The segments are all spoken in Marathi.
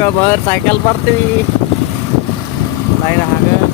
लोगोफोर साइकेल पार्टी नायनो हागोन।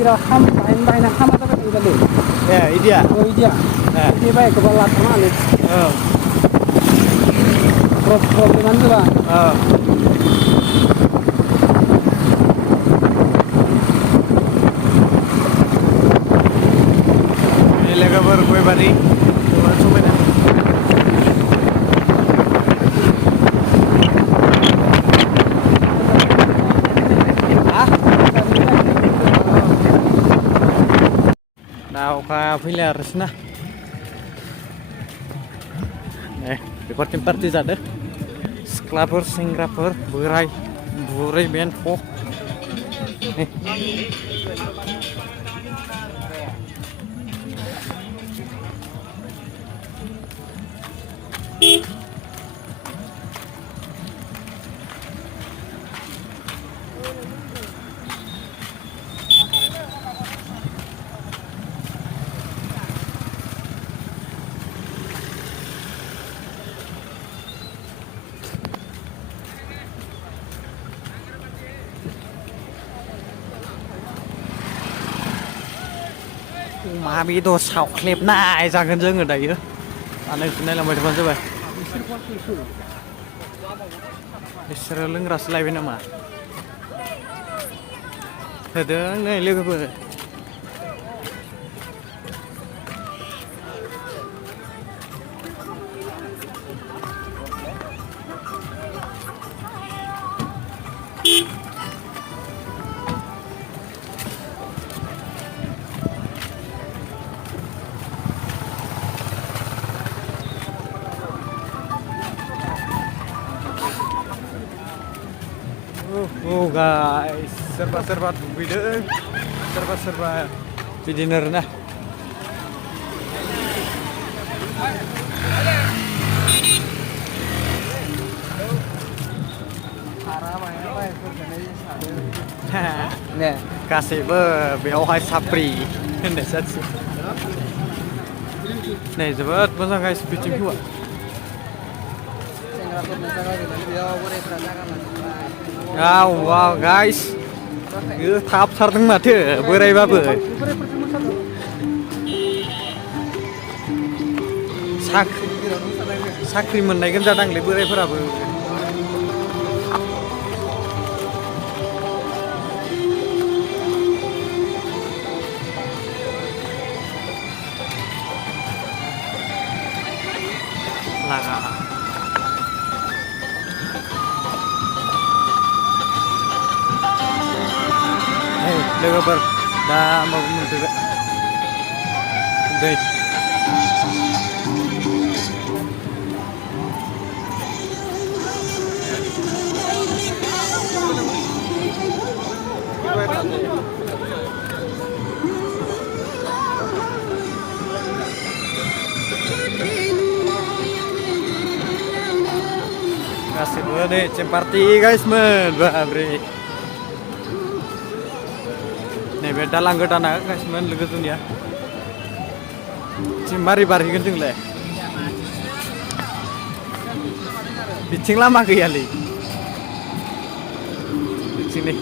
Ira ham bain ham apa tadi tadi? Ya, iya. Oh iya. Ini baik kepala tangan nih. Probleman tuh bang. Ini lega baru kue bari. Coba dah. Nah, pilih harus nah. Recording party ada. Sklaper, singraper, burai benfo. Mà bị đồ sọc khép nại ra gần dân ở đấy á. Anh đây là mấy thằng chứ vậy. Israel lưng ras lại bên mà. Thế đó này lưu cái bữa. Oh guys, serba-serba video, serba-serba dinner nah. ने गासैबो बेयावहाय साफ्रि होननाय जाथि नै जोबोद मोजां गाइस बिथिं हुआ वाव गाइस थाबथारदों माथो बोरायबाबो साख्रि मोननाय गोनजादांलै बोरायफोराबो लागा लोगोफोर दा माबा मोनफैबाय दै गासैबो नै पार्टि गाइसमोन बाब्रे नैबे दालां गोदाना गाइसमोन लोगो जोंनिया मारै बारहैगोन जोंलाय बिथिं लामा गैयालै बिथिं नै